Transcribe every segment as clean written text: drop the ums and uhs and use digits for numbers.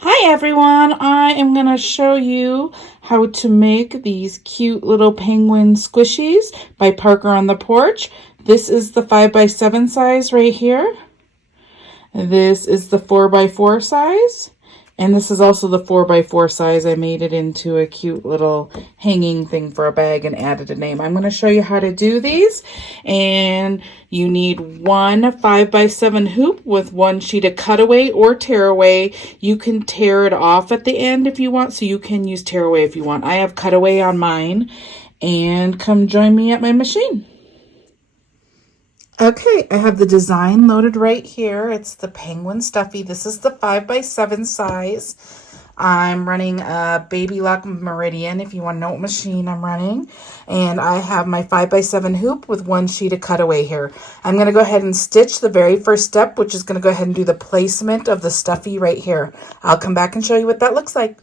Hi everyone, I am going to show you how to make these cute little penguin squishies by Parker on the Porch. This is the 5x7 size right here. This is the 4x4 size. And this is also the 4x4 size. I made it into a cute little hanging thing for a bag and added a name. I'm going to show you how to do these. And you need one 5x7 hoop with one sheet of cutaway or tearaway. You can tear it off at the end if you want, so you can use tearaway if you want. I have cutaway on mine. And come join me at my machine. Okay, I have the design loaded right here. It's the Penguin Stuffie. This is the 5x7 size. I'm running a Baby Lock Meridian if you want to know what machine I'm running. And I have my 5x7 hoop with one sheet of cutaway here. I'm going to go ahead and stitch the very first step, which is going to go ahead and do the placement of the stuffie right here. I'll come back and show you what that looks like.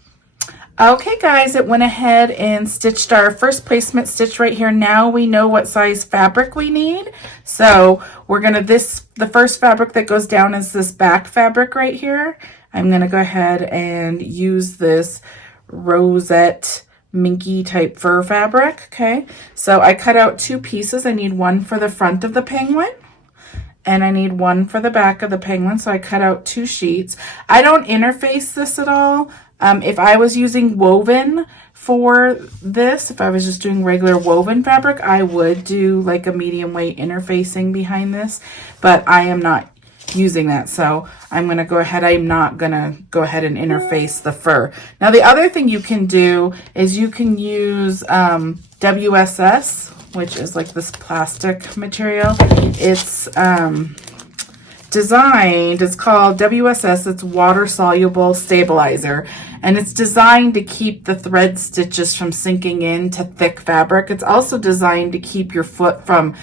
Okay guys, it went ahead and stitched our first placement stitch right here. Now we know what size fabric we need. So we're gonna, the first fabric that goes down is this back fabric right here. I'm gonna go ahead and use this rosette minky type fur fabric, okay? So I cut out two pieces. I need one for the front of the penguin and I need one for the back of the penguin. So I cut out two sheets. I don't interface this at all. If I was using woven for this, if I was just doing regular woven fabric, I would do like a medium weight interfacing behind this, but I am not using that. So I'm going to go ahead. I'm not going to go ahead and interface the fur. Now, the other thing you can do is you can use WSS, which is like this plastic material. It's designed, it's called WSS, it's water soluble stabilizer, and it's designed to keep the thread stitches from sinking into thick fabric. It's also designed to keep your foot from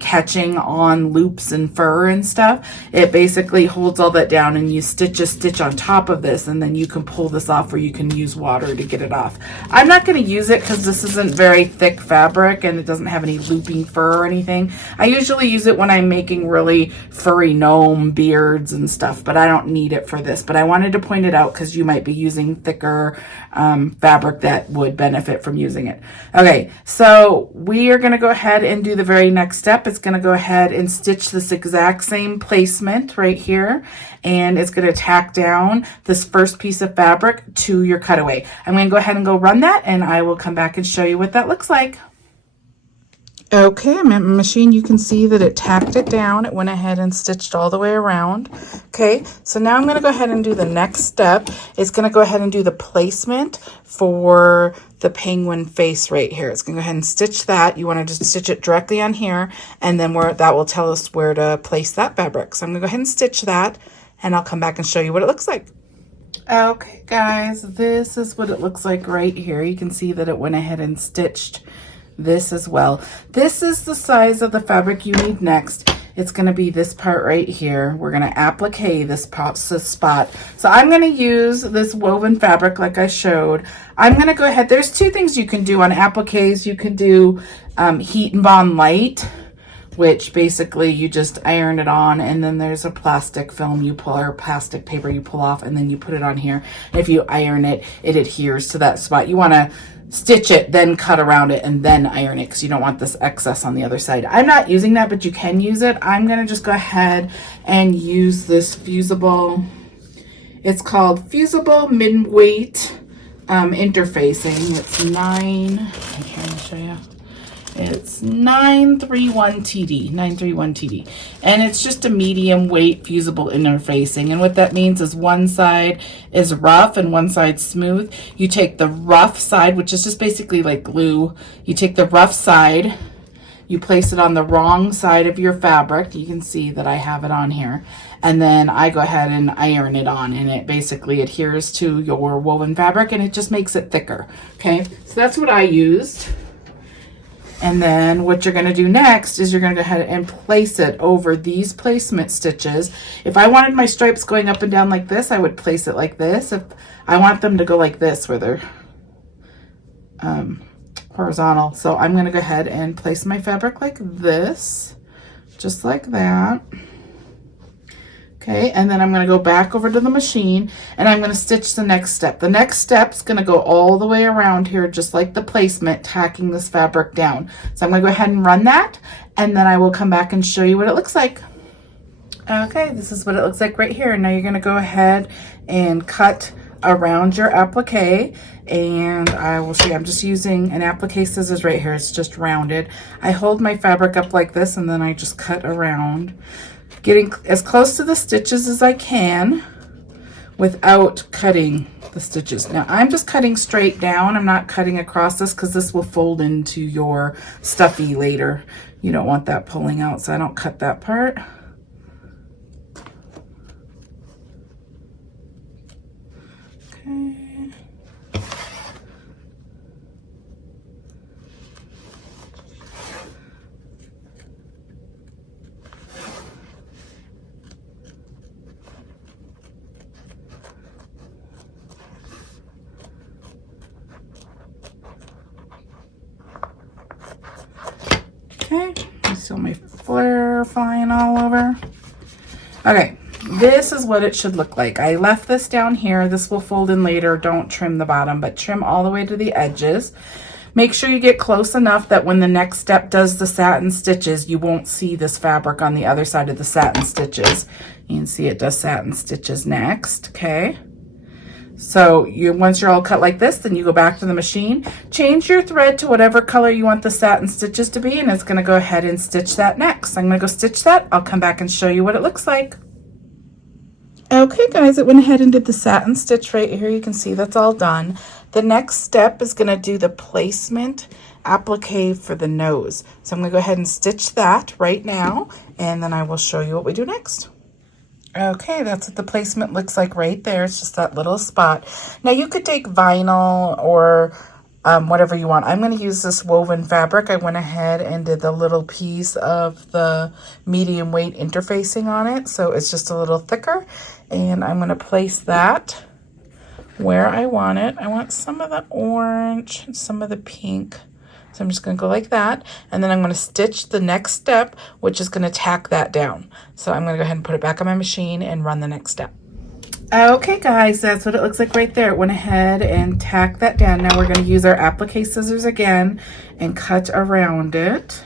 catching on loops and fur and stuff. It basically holds all that down, and you stitch a stitch on top of this, and then you can pull this off, or you can use water to get it off. I'm not going to use it because this isn't very thick fabric and it doesn't have any looping fur or anything. I usually use it when I'm making really furry gnome beards and stuff, but I don't need it for this. But I wanted to point it out because you might be using thicker fabric that would benefit from using it. Okay, so we are going to go ahead and do the very next step. It's going to go ahead and stitch this exact same placement right here, and it's going to tack down this first piece of fabric to your cutaway. I'm going to go ahead and go run that, and I will come back and show you what that looks like. Okay, I'm at my machine. You can see that it tacked it down. It went ahead and stitched all the way around. Okay, so now I'm going to go ahead and do the next step. It's going to go ahead and do the placement for the penguin face right here. It's going to go ahead and stitch that. You want to just stitch it directly on here, and then that will tell us where to place that fabric. So I'm going to go ahead and stitch that, and I'll come back and show you what it looks like. Okay, guys, this is what it looks like right here. You can see that it went ahead and stitched this as well. This is the size of the fabric you need next. It's going to be this part right here. We're going to applique this spot. So I'm going to use this woven fabric like I showed. I'm going to go ahead. There's two things you can do on appliques. You can do heat and bond light, which basically you just iron it on, and then there's a plastic film you pull, or plastic paper you pull off, and then you put it on here. If you iron it, it adheres to that spot. You want to stitch it, then cut around it, and then iron it, because you don't want this excess on the other side. I'm not using that, but you can use it. I'm going to just go ahead and use this fusible. It's called fusible mid-weight interfacing. It's I'm trying to show you. It's 931 TD, and it's just a medium weight fusible interfacing. And what that means is one side is rough and one side smooth. You take the rough side, which is just basically like glue. You take the rough side, you place it on the wrong side of your fabric. You can see that I have it on here. And then I go ahead and iron it on, and it basically adheres to your woven fabric, and it just makes it thicker. Okay, so that's what I used. And then what you're going to do next is you're going to go ahead and place it over these placement stitches. If I wanted my stripes going up and down like this, I would place it like this. If I want them to go like this, where they're horizontal. So I'm going to go ahead and place my fabric like this, just like that. Okay, and then I'm going to go back over to the machine and I'm going to stitch the next step. The next step is going to go all the way around here, just like the placement, tacking this fabric down. So I'm going to go ahead and run that, and then I will come back and show you what it looks like. Okay, this is what it looks like right here. Now you're going to go ahead and cut around your applique, and I will show you. I'm just using an applique scissors right here. It's just rounded. I hold my fabric up like this, and then I just cut around, getting as close to the stitches as I can without cutting the stitches. Now I'm just cutting straight down. I'm not cutting across this because this will fold into your stuffie later. You don't want that pulling out, so I don't cut that part. Okay. Okay, you saw my flare flying all over. Okay, this is what it should look like. I left this down here. This will fold in later. Don't trim the bottom, but trim all the way to the edges. Make sure you get close enough that when the next step does the satin stitches, you won't see this fabric on the other side of the satin stitches. You can see it does satin stitches next, okay? So once you're all cut like this, then you go back to the machine, change your thread to whatever color you want the satin stitches to be, and it's going to go ahead and stitch that next. I'm going to go stitch that. I'll come back and show you what it looks like. Okay guys, it went ahead and did the satin stitch right here. You can see that's all done. The next step is going to do the placement applique for the nose. So I'm going to go ahead and stitch that right now, and then I will show you what we do next. Okay, that's what the placement looks like right there. It's just that little spot. Now you could take vinyl or whatever you want. I'm going to use this woven fabric. I went ahead and did the little piece of the medium weight interfacing on it, so it's just a little thicker. And I'm going to place that where I want it. I want some of the orange and some of the pink. So I'm just going to go like that, and then I'm going to stitch the next step, which is going to tack that down. So I'm going to go ahead and put it back on my machine and run the next step. Okay guys, that's what it looks like right there. It went ahead and tacked that down. Now we're going to use our applique scissors again and cut around it.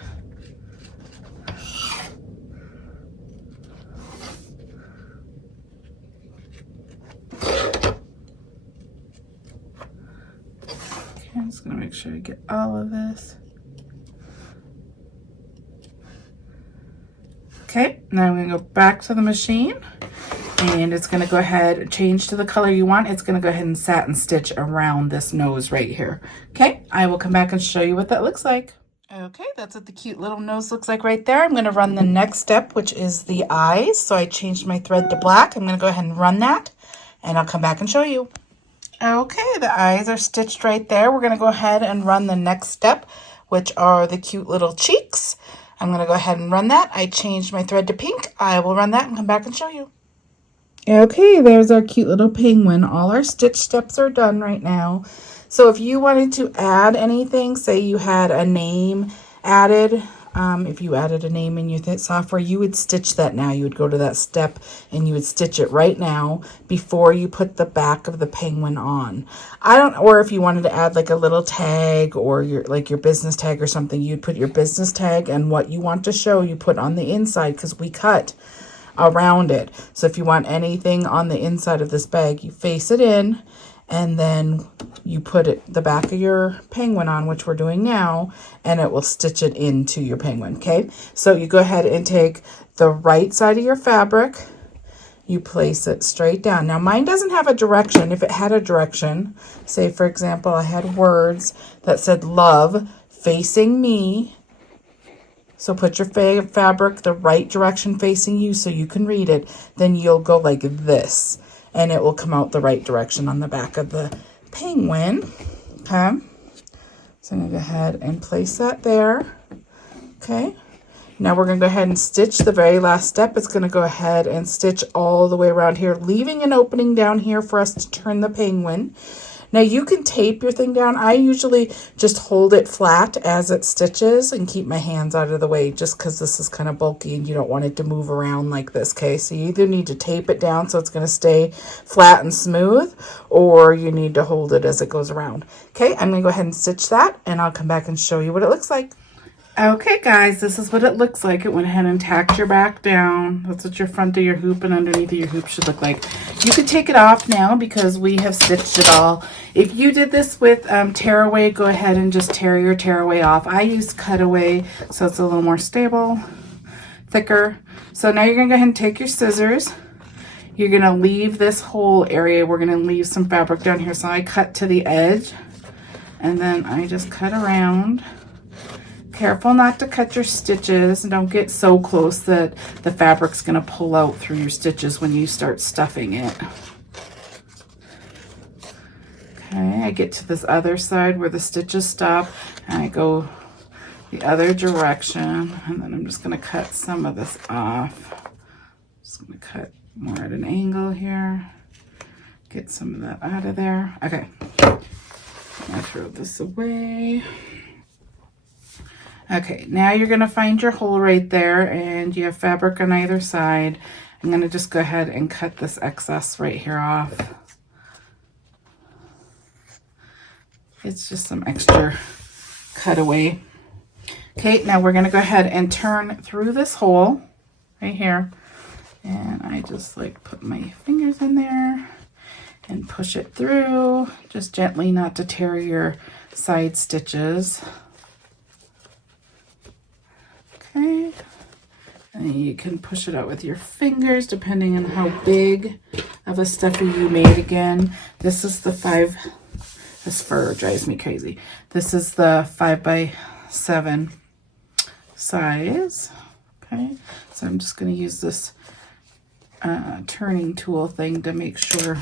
I'm just going to make sure I get all of this. Okay, now I'm going to go back to the machine, and it's going to go ahead and change to the color you want. It's going to go ahead and satin stitch around this nose right here. Okay, I will come back and show you what that looks like. Okay, that's what the cute little nose looks like right there. I'm going to run the next step, which is the eyes. So I changed my thread to black. I'm going to go ahead and run that, and I'll come back and show you. Okay, the eyes are stitched right there. We're going to go ahead and run the next step, which are the cute little cheeks. I'm going to go ahead and run that. I changed my thread to pink. I will run that and come back and show you. Okay, there's our cute little penguin. All our stitch steps are done right now. So if you wanted to add anything, say you had a name added, if you added a name in your software, you would stitch that now. You would go to that step and you would stitch it right now before you put the back of the penguin on. Or if you wanted to add like a little tag or your business tag or something, you'd put your business tag and what you want to show you put on the inside, because we cut around it. So if you want anything on the inside of this bag, you face it in, and then you put the back of your penguin on, which we're doing now, and it will stitch it into your penguin. Okay, so you go ahead and take the right side of your fabric, you place it straight down. Now mine doesn't have a direction. If it had a direction, say for example I had words that said love facing me, so put your fabric the right direction facing you so you can read it, then you'll go like this, and it will come out the right direction on the back of the penguin. Okay, so I'm going to go ahead and place that there. Okay, now we're going to go ahead and stitch the very last step. It's going to go ahead and stitch all the way around here, leaving an opening down here for us to turn the penguin. Now you can tape your thing down. I usually just hold it flat as it stitches and keep my hands out of the way just because this is kind of bulky and you don't want it to move around like this, okay? So you either need to tape it down so it's going to stay flat and smooth, or you need to hold it as it goes around. Okay, I'm going to go ahead and stitch that and I'll come back and show you what it looks like. Okay guys, this is what it looks like. It went ahead and tacked your back down. That's what your front of your hoop and underneath of your hoop should look like. You can take it off now because we have stitched it all. If you did this with tearaway, go ahead and just tear your tearaway off. I use cutaway so it's a little more stable, thicker. So now you're gonna go ahead and take your scissors. You're gonna leave this whole area. We're gonna leave some fabric down here. So I cut to the edge and then I just cut around. Careful not to cut your stitches and don't get so close that the fabric's going to pull out through your stitches when you start stuffing it. Okay, I get to this other side where the stitches stop and I go the other direction, and then I'm just going to cut some of this off. Just going to cut more at an angle here. Get some of that out of there. Okay, I throw this away. Okay, now you're going to find your hole right there and you have fabric on either side. I'm going to just go ahead and cut this excess right here off. It's just some extra cutaway. Okay, now we're going to go ahead and turn through this hole right here. And I just like put my fingers in there and push it through. Just gently, not to tear your side stitches. Okay, and you can push it out with your fingers depending on how big of a stuffy you made. Again, this is the this fur drives me crazy. This is the 5x7 size. Okay, so I'm just going to use this turning tool thing to make sure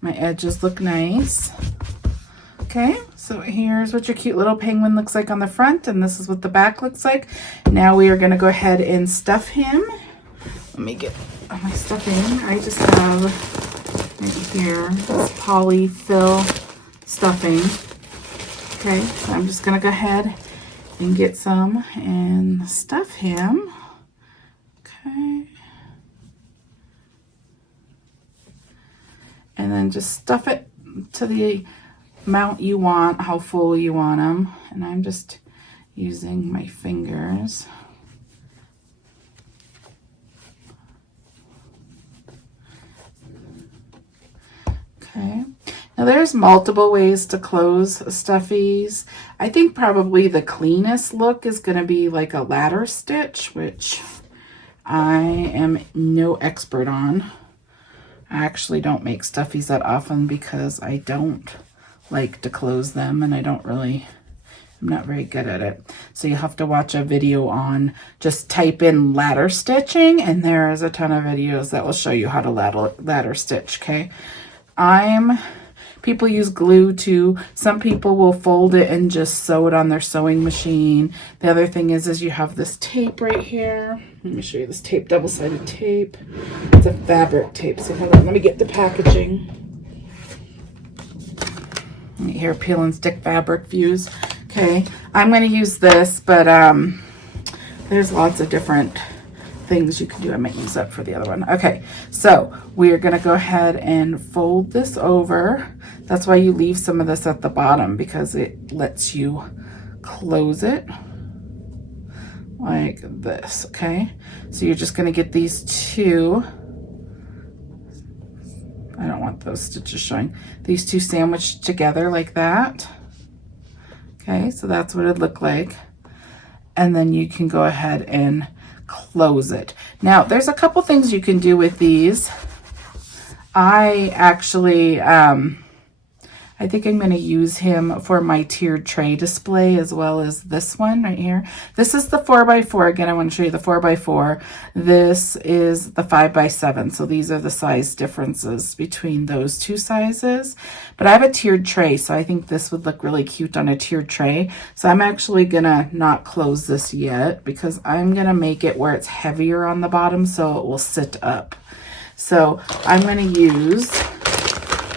my edges look nice. Okay, so here's what your cute little penguin looks like on the front, and this is what the back looks like. Now we are going to go ahead and stuff him. Let me get my stuffing. I just have right here this polyfill stuffing. Okay, so I'm just going to go ahead and get some and stuff him. Okay. And then just stuff it to the amount you want, how full you want them. And I'm just using my fingers. Okay, now there's multiple ways to close stuffies. I think probably the cleanest look is going to be like a ladder stitch, which I am no expert on. I actually don't make stuffies that often because I don't like to close them, and I'm not very good at it. So you have to watch a video on, just type in ladder stitching, and there is a ton of videos that will show you how to ladder stitch. Okay, people use glue too. Some people will fold it and just sew it on their sewing machine. The other thing is you have this tape right here. Let me show you this tape, double-sided tape. It's a fabric tape. So hold on, let me get the packaging. Here, peel and stick fabric fuse. Okay, I'm going to use this, but there's lots of different things you can do. I might use that for the other one. Okay, so we are going to go ahead and fold this over. That's why you leave some of this at the bottom, because it lets you close it like this. Okay, so you're just going to get these two. I don't want those stitches showing. These two sandwiched together like that. Okay, so that's what it'd look like. And then you can go ahead and close it. Now, there's a couple things you can do with these. I actually, I think I'm going to use him for my tiered tray display as well as this one right here. This is the 4x4. Again, I want to show you the 4x4. This is the 5x7. So these are the size differences between those two sizes. But I have a tiered tray, so I think this would look really cute on a tiered tray. So I'm actually going to not close this yet because I'm going to make it where it's heavier on the bottom so it will sit up. So I'm going to use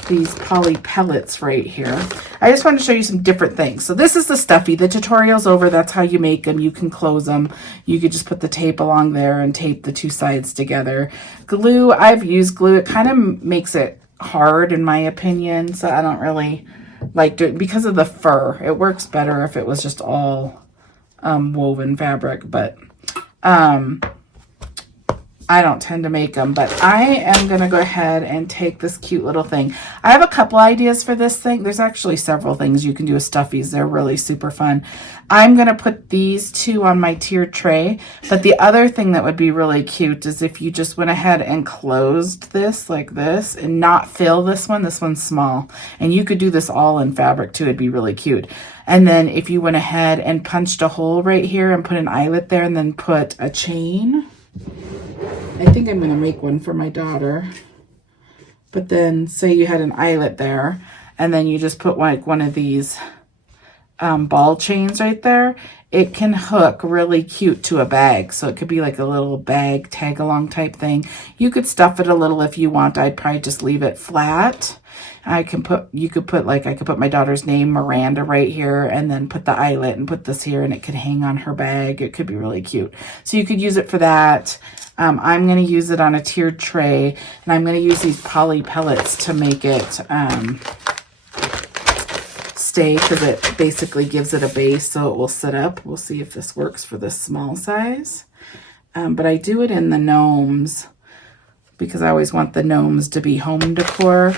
these poly pellets right here. I just want to show you some different things. So this is the stuffy. The tutorial's over. That's how you make them. You can close them. You could just put the tape along there and tape the two sides together. Glue, I've used glue. It kind of makes it hard in my opinion, so I don't really like doing it because of the fur. It works better if it was just all woven fabric, but I don't tend to make them, but I am going to go ahead and take this cute little thing. I have a couple ideas for this thing. There's actually several things you can do with stuffies. They're really super fun. I'm going to put these two on my tiered tray, but the other thing that would be really cute is if you just went ahead and closed this like this and not fill this one. This one's small, and you could do this all in fabric too. It'd be really cute. And then if you went ahead and punched a hole right here and put an eyelet there and then put a chain. I think I'm going to make one for my daughter. But then say you had an eyelet there and then you just put like one of these ball chains right there. It can hook really cute to a bag. So it could be like a little bag tag along type thing. You could stuff it a little if you want. I'd probably just leave it flat. I could put my daughter's name, Miranda, right here, and then put the eyelet and put this here, and it could hang on her bag. It could be really cute. So you could use it for that. I'm going to use it on a tiered tray, and I'm going to use these poly pellets to make it stay, because it basically gives it a base so it will sit up. We'll see if this works for this small size. But I do it in the gnomes because I always want the gnomes to be home decor.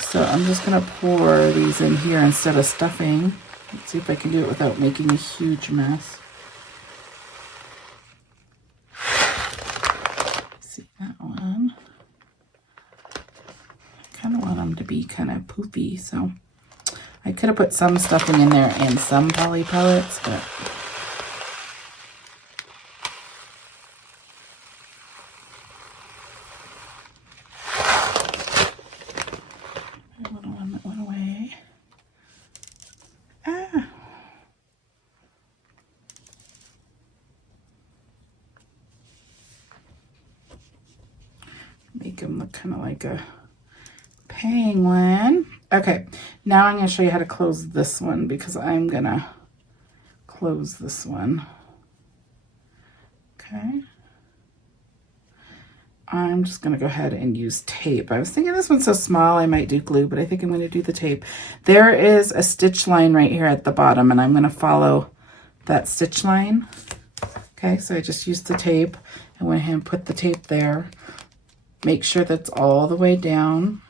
So I'm just going to pour these in here instead of stuffing. Let's see if I can do it without making a huge mess. See that one? I kind of want them to be kind of poofy, so I could have put some stuffing in there and some poly pellets, but make him look kind of like a penguin. Okay, now I'm going to show you how to close this one because I'm going to close this one. Okay. I'm just going to go ahead and use tape. I was thinking this one's so small I might do glue, but I think I'm going to do the tape. There is a stitch line right here at the bottom, and I'm going to follow that stitch line. Okay, so I just used the tape. I went ahead and put the tape there. Make sure that's all the way down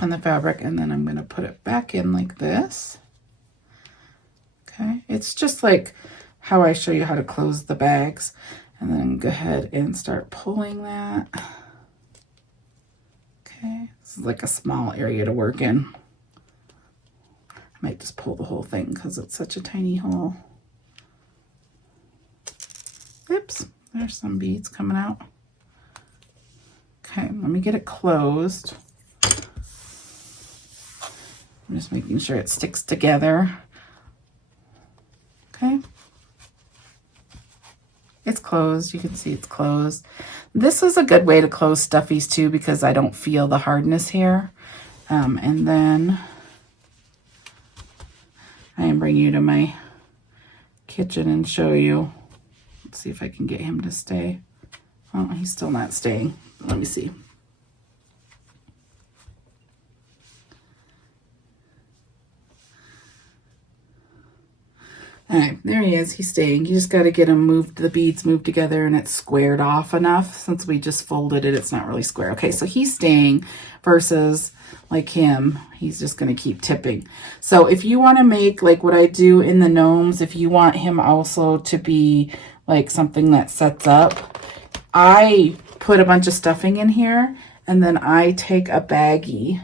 on the fabric, and then I'm going to put it back in like this. Okay, it's just like how I show you how to close the bags, and then go ahead and start pulling that. Okay, this is like a small area to work in. I might just pull the whole thing because it's such a tiny hole. Oops, there's some beads coming out. Okay, let me get it closed. I'm just making sure it sticks together. Okay. It's closed. You can see it's closed. This is a good way to close stuffies too because I don't feel the hardness here. And then I am bringing you to my kitchen and show you. Let's see if I can get him to stay. Oh, he's still not staying. Let me see. All right, there he is. He's staying. You just got to get him moved, the beads moved together, and it's squared off enough. Since we just folded it, it's not really square. Okay, so he's staying versus like him. He's just going to keep tipping. So if you want to make like what I do in the gnomes, if you want him also to be like something that sets up, I put a bunch of stuffing in here, and then I take a baggie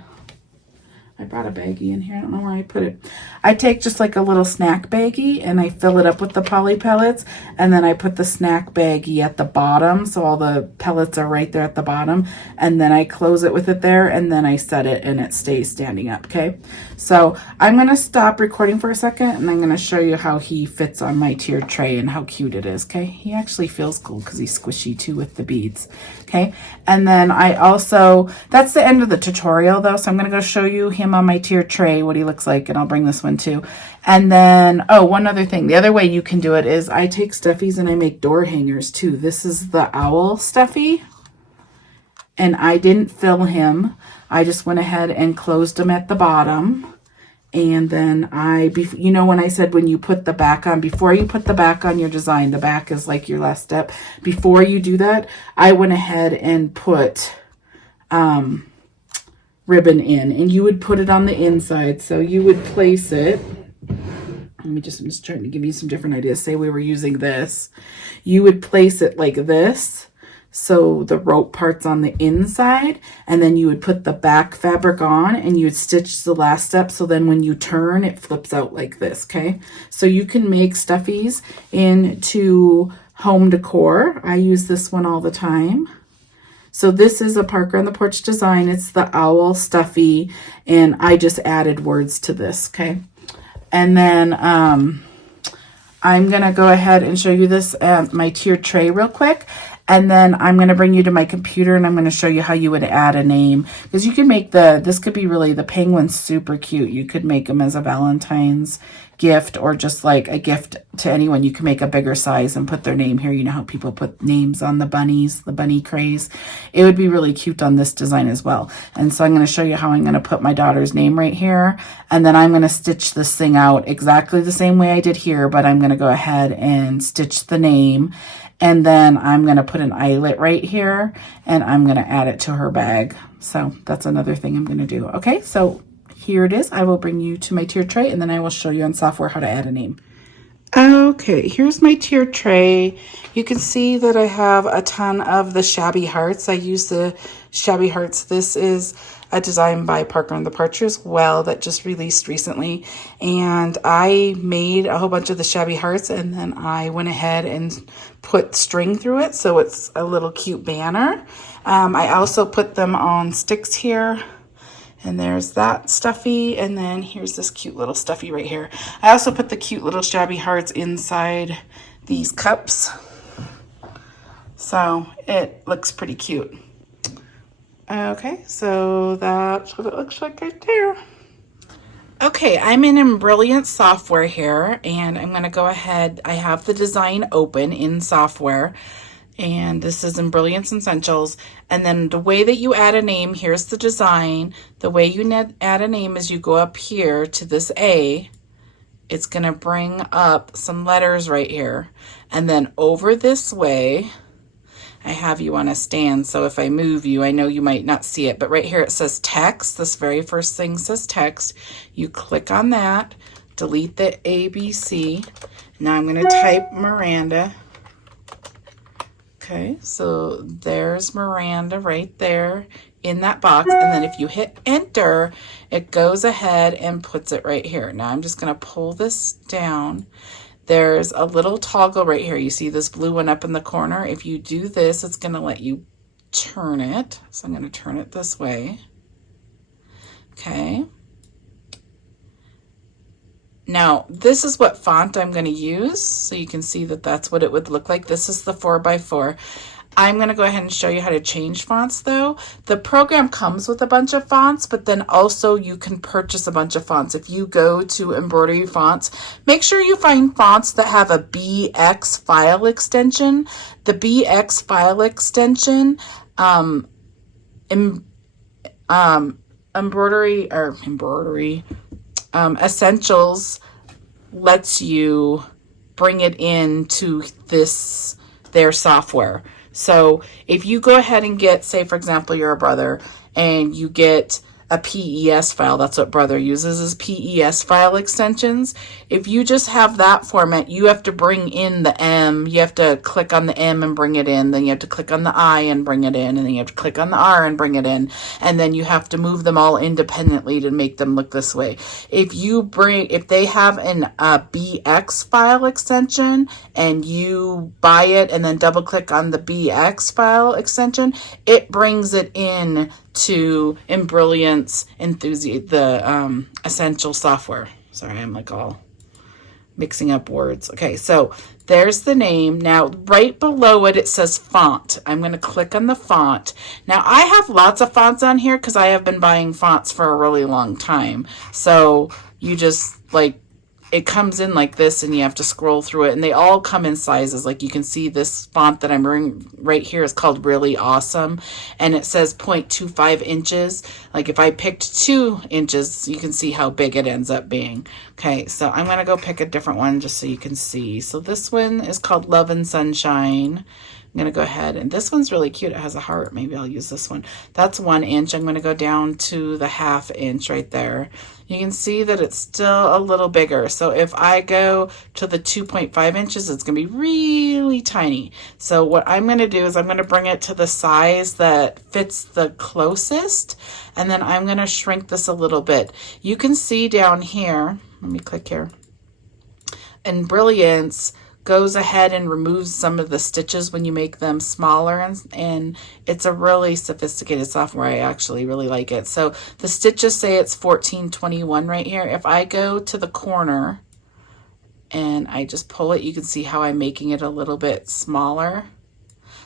I brought a baggie in here. I don't know where I put it. I take just like a little snack baggie and I fill it up with the poly pellets, and then I put the snack baggie at the bottom, so all the pellets are right there at the bottom, and then I close it with it there, and then I set it and it stays standing up. Okay, so I'm gonna stop recording for a second and I'm gonna show you how he fits on my tiered tray and how cute it is. Okay, he actually feels cool because he's squishy too with the beads. Okay, and then I also, that's the end of the tutorial though, so I'm gonna go show you him on my tiered tray, what he looks like, and I'll bring this one too. And then, oh, one other thing, the other way you can do it is I take stuffies and I make door hangers too. This is the owl stuffie, and I didn't fill him. I just went ahead and closed him at the bottom. And then you know, when I said when you put the back on, before you put the back on your design, the back is like your last step. Before you do that, I went ahead and put ribbon in, and you would put it on the inside. So you would place it. I'm just trying to give you some different ideas. Say we were using this. You would place it like this. So the rope part's on the inside, and then you would put the back fabric on and you would stitch the last step. So then when you turn, it flips out like this. Okay. So you can make stuffies into home decor. I use this one all the time. So this is a Parker on the Porch design. It's the owl stuffy, and I just added words to this. Okay. And then, I'm going to go ahead and show you this, my tiered tray real quick. And then I'm going to bring you to my computer and I'm going to show you how you would add a name. Because you can make this could be really, the penguin's super cute. You could make them as a Valentine's gift or just like a gift to anyone. You can make a bigger size and put their name here. You know how people put names on the bunnies, the bunny craze. It would be really cute on this design as well. And so I'm going to show you how I'm going to put my daughter's name right here. And then I'm going to stitch this thing out exactly the same way I did here, but I'm going to go ahead and stitch the name. And then I'm going to put an eyelet right here, and I'm going to add it to her bag. So that's another thing I'm going to do. Okay, so here it is. I will bring you to my tiered tray, and then I will show you on software how to add a name. Okay, here's my tiered tray. You can see that I have a ton of the shabby hearts. I use the shabby hearts. This is a design by Parker on the Porch as well that just released recently. And I made a whole bunch of the shabby hearts, and then I went ahead and put string through it so it's a little cute banner. I also put them on sticks here. And there's that stuffy, and then here's this cute little stuffy right here. I also put the cute little shabby hearts inside these cups. So it looks pretty cute. Okay, so that's what it looks like right there. Okay, I'm in Embrilliance software here, and I'm going to go ahead. I have the design open in software, and this is Embrilliance Essentials. And then the way that you add a name, here's the design. The way you add a name is you go up here to this A. It's going to bring up some letters right here. And then over this way, I have you on a stand, so if I move you, I know you might not see it, but right here it says text. This very first thing says text. You click on that, delete the ABC. Now I'm going to type Miranda. Okay, so there's Miranda right there in that box, and then if you hit enter, it goes ahead and puts it right here. Now I'm just going to pull this down. There's a little toggle right here. You see this blue one up in the corner? If you do this, it's going to let you turn it. So I'm going to turn it this way. Okay. Now, this is what font I'm going to use. So you can see that that's what it would look like. This is the 4x4. I'm going to go ahead and show you how to change fonts though. The program comes with a bunch of fonts, but then also you can purchase a bunch of fonts. If you go to Embroidery Fonts, make sure you find fonts that have a BX file extension. The BX file extension, Embroidery Essentials lets you bring it into their software. So if you go ahead and get, say for example, you're a brother and you get a PES file. That's what Brother uses, is PES file extensions. If you just have that format, you have to bring in the M. You have to click on the M and bring it in. Then you have to click on the I and bring it in. And then you have to click on the R and bring it in. And then you have to move them all independently to make them look this way. If they have an BX file extension and you buy it and then double click on the BX file extension, it brings it in to Embrilliance the essential software. Sorry, I'm like all mixing up words. Okay, so there's the name. Now, right below it, it says font. I'm going to click on the font. Now, I have lots of fonts on here because I have been buying fonts for a really long time. So you just like, it comes in like this and you have to scroll through it, and they all come in sizes. Like you can see this font that I'm wearing right here is called Really Awesome, and it says 0.25 inches. Like if I picked 2 inches, you can see how big it ends up being. Okay, so I'm going to go pick a different one just so you can see. So this one is called Love and Sunshine. I'm going to go ahead, and this one's really cute. It has a heart. Maybe I'll use this one. That's 1 inch. I'm going to go down to the 1/2 inch right there. You can see that it's still a little bigger. So if I go to the 2.5 inches, it's going to be really tiny. So what I'm going to do is I'm going to bring it to the size that fits the closest, and then I'm going to shrink this a little bit. You can see down here, let me click here, Embrilliance goes ahead and removes some of the stitches when you make them smaller, and it's a really sophisticated software. I actually really like it. So the stitches say it's 1421 right here. If I go to the corner and I just pull it, you can see how I'm making it a little bit smaller.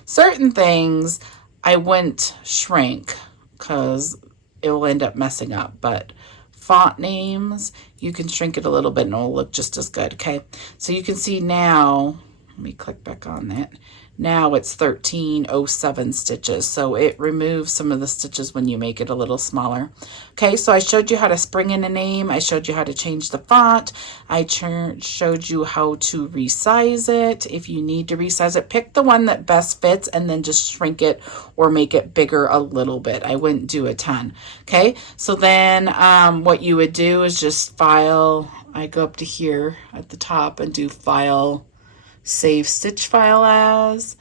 Certain things I wouldn't shrink because it will end up messing up, but font names, you can shrink it a little bit and it'll look just as good. Okay, so you can see now, let me click back on that. Now it's 1307 stitches, so it removes some of the stitches when you make it a little smaller. Okay, so I showed you how to spring in a name. I showed you how to change the font. I showed you how to resize it. If you need to resize it, pick the one that best fits and then just shrink it or make it bigger a little bit. I wouldn't do a ton. Okay, so then what you would do is just file. I go up to here at the top and do file, save stitch file as,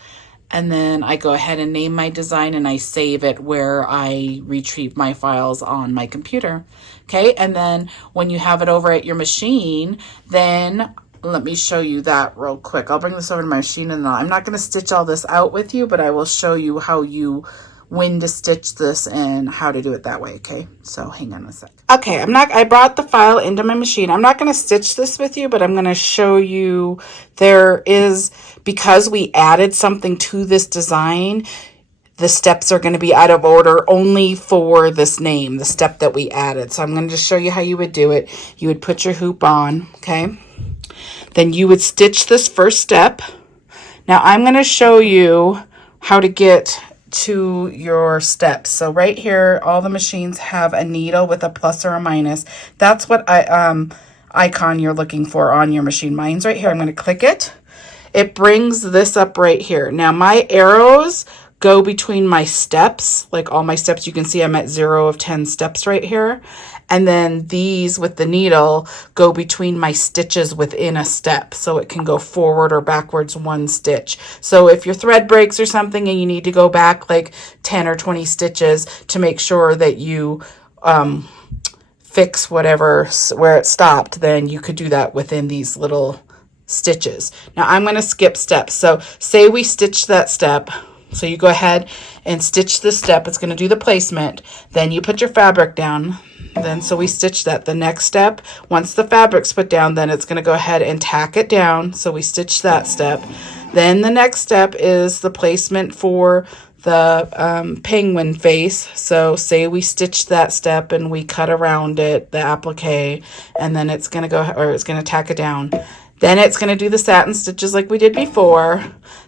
and then I go ahead and name my design and I save it where I retrieve my files on my computer. Okay, and then when you have it over at your machine, then let me show you that real quick. I'll bring this over to my machine, and I'm not going to stitch all this out with you, but I will show you when to stitch this and how to do it that way. Okay, so hang on a sec. Okay, I brought the file into my machine. I'm not going to stitch this with you, but I'm going to show you because we added something to this design, the steps are going to be out of order only for this name, the step that we added. So I'm going to just show you how you would do it. You would put your hoop on, okay? Then you would stitch this first step. Now I'm going to show you how to get to your steps. So right here, all the machines have a needle with a plus or a minus. That's what icon you're looking for on your machine. Mine's right here. I'm going to click it. It brings this up right here. Now my arrows go between my steps, like all my steps. You can see I'm at 0 of 10 steps right here. And then these with the needle go between my stitches within a step. So it can go forward or backwards 1 stitch. So if your thread breaks or something and you need to go back like 10 or 20 stitches to make sure that you fix whatever where it stopped, then you could do that within these little stitches. Now I'm going to skip steps. So say we stitch that step. So you go ahead and stitch this step. It's going to do the placement. Then you put your fabric down. Then so we stitch that. The next step, once the fabric's put down, then it's going to go ahead and tack it down. So we stitch that step. Then the next step is the placement for the penguin face. So say we stitch that step and we cut around it, the applique, and then it's going to go, or it's going to tack it down. Then it's going to do the satin stitches like we did before.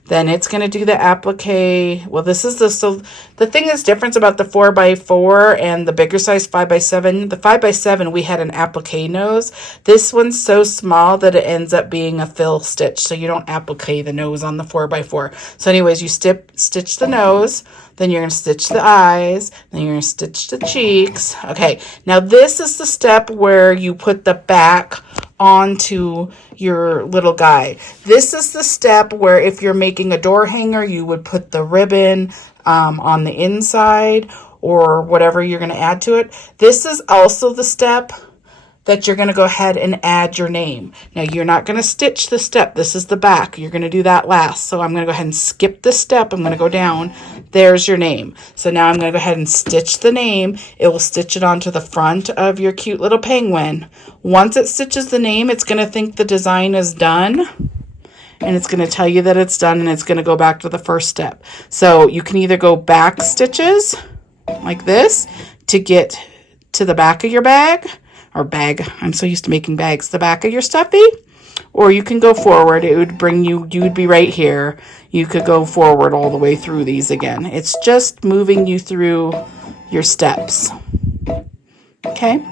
Then it's going to do the applique. Well, this is so the thing that's different about the 4x4 and the bigger size 5x7. The 5x7, we had an applique nose. This one's so small that it ends up being a fill stitch. So you don't applique the nose on the 4x4. So anyways, you stitch the nose. Then you're going to stitch the eyes. Then you're going to stitch the cheeks. Okay, now this is the step where you put the back onto your little guy. This is the step where if you're making a door hanger, you would put the ribbon on the inside or whatever you're going to add to it. This is also the step that you're going to go ahead and add your name. Now you're not going to stitch the step. This is the back. You're going to do that last. So I'm going to go ahead and skip this step. I'm going to go down. There's your name. So now I'm going to go ahead and stitch the name. It will stitch it onto the front of your cute little penguin. Once it stitches the name, it's going to think the design is done. And it's going to tell you that it's done, and it's going to go back to the first step. So you can either go back stitches like this to get to the back of your bag, or bag, I'm so used to making bags, the back of your stuffie, or you can go forward. It would bring you, you would be right here. You could go forward all the way through these again. It's just moving you through your steps. Okay,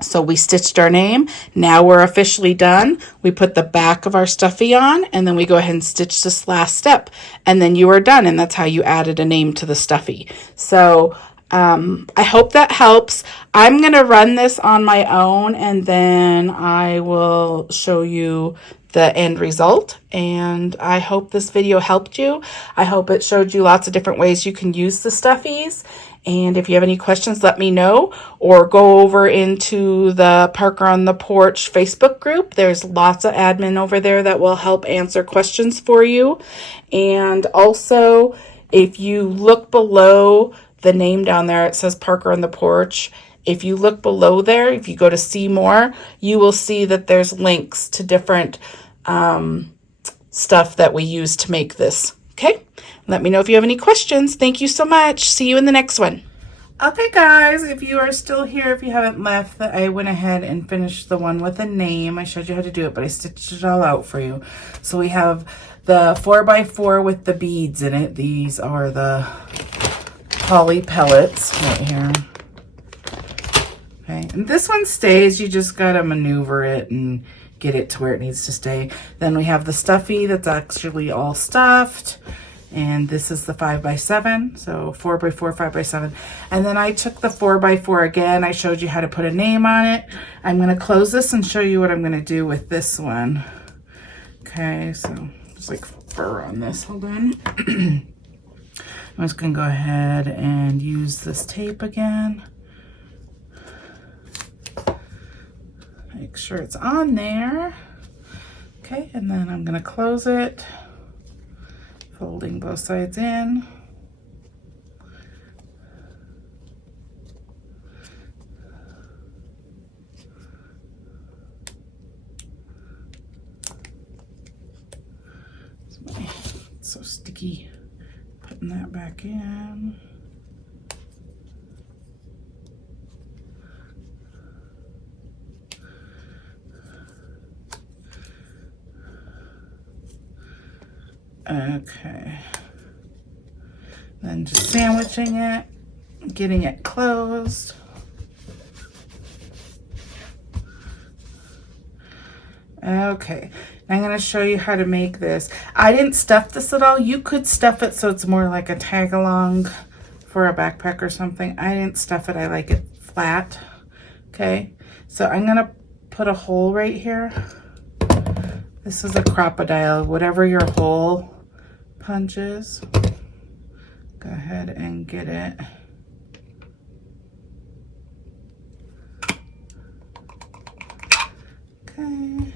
so we stitched our name. Now we're officially done. We put the back of our stuffie on, and then we go ahead and stitch this last step, and then you are done, and that's how you added a name to the stuffie. So I hope that helps. I'm going to run this on my own, and then I will show you the end result. And I hope this video helped you. I hope it showed you lots of different ways you can use the stuffies. And if you have any questions, let me know, or go over into the Parker on the Porch Facebook group. There's lots of admin over there that will help answer questions for you. And also, if you look below the name down there, it says Parker on the Porch. If you look below there, if you go to see more, you will see that there's links to different stuff that we use to make this. Okay, let me know if you have any questions. Thank you so much. See you in the next one. Okay guys, if you are still here, if you haven't left, I went ahead and finished the one with a name. I showed you how to do it, but I stitched it all out for you. So we have the 4x4 with the beads in it. These are the poly pellets right here. Okay, and this one stays. You just gotta maneuver it and get it to where it needs to stay. Then we have the stuffie that's actually all stuffed, and this is the 5x7, so 4x4, 5x7. And then I took the 4x4 again. I showed you how to put a name on it. I'm gonna close this and show you what I'm gonna do with this one. Okay, so there's like fur on this. Hold on. I'm just going to go ahead and use this tape again. Make sure it's on there. Okay, and then I'm going to close it, folding both sides in. It's so sticky. Putting that back in. Okay. Then just sandwiching it, getting it closed. Okay, I'm going to show you how to make this. I didn't stuff this at all. You could stuff it so it's more like a tag along for a backpack or something. I didn't stuff it. I like it flat. Okay, so I'm going to put a hole right here. This is a crocodile, whatever your hole punch is. Go ahead and get it. Okay.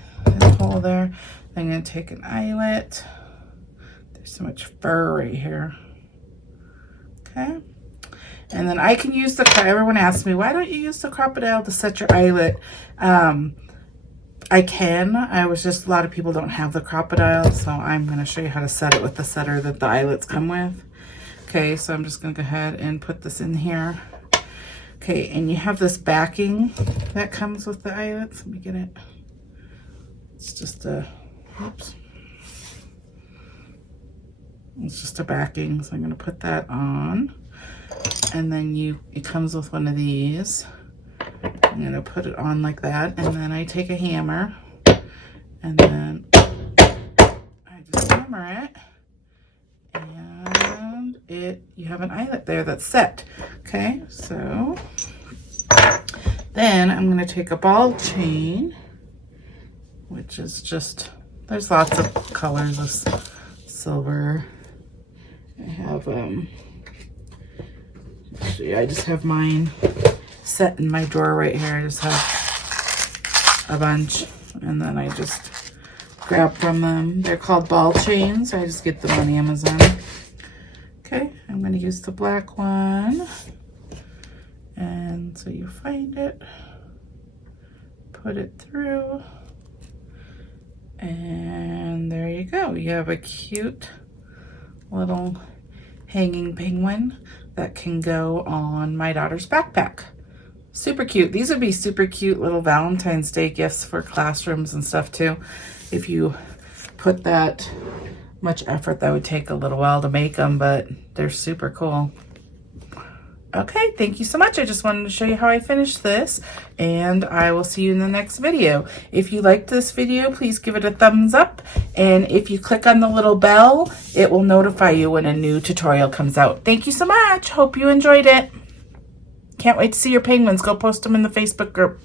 Hole there. I'm going to take an eyelet. There's so much fur right here. Okay. And then I can use the, everyone asks me, why don't you use the crocodile to set your eyelet? I can. I was just, a lot of people don't have the crocodile, so I'm going to show you how to set it with the setter that the eyelets come with. Okay, so I'm just going to go ahead and put this in here. Okay, and you have this backing that comes with the eyelets. Let me get it. It's just a, oops. It's just a backing, so I'm going to put that on. And then it comes with one of these. I'm going to put it on like that, and then I take a hammer, and then I just hammer it, and you have an eyelet there that's set. Okay, so then I'm going to take a ball chain, which is just, there's lots of colors of silver. I have, actually, I just have mine set in my drawer right here. I just have a bunch, and then I just grab from them. They're called ball chains. I just get them on Amazon. Okay, I'm going to use the black one. And so you find it, put it through, and there you go. You have a cute little hanging penguin that can go on my daughter's backpack. Super cute. These would be super cute little Valentine's Day gifts for classrooms and stuff too. If you put that much effort, that would take a little while to make them, but they're super cool. Okay, thank you so much. I just wanted to show you how I finished this, and I will see you in the next video. If you liked this video, please give it a thumbs up, and if you click on the little bell, it will notify you when a new tutorial comes out. Thank you so much. Hope you enjoyed it. Can't wait to see your penguins. Go post them in the Facebook group.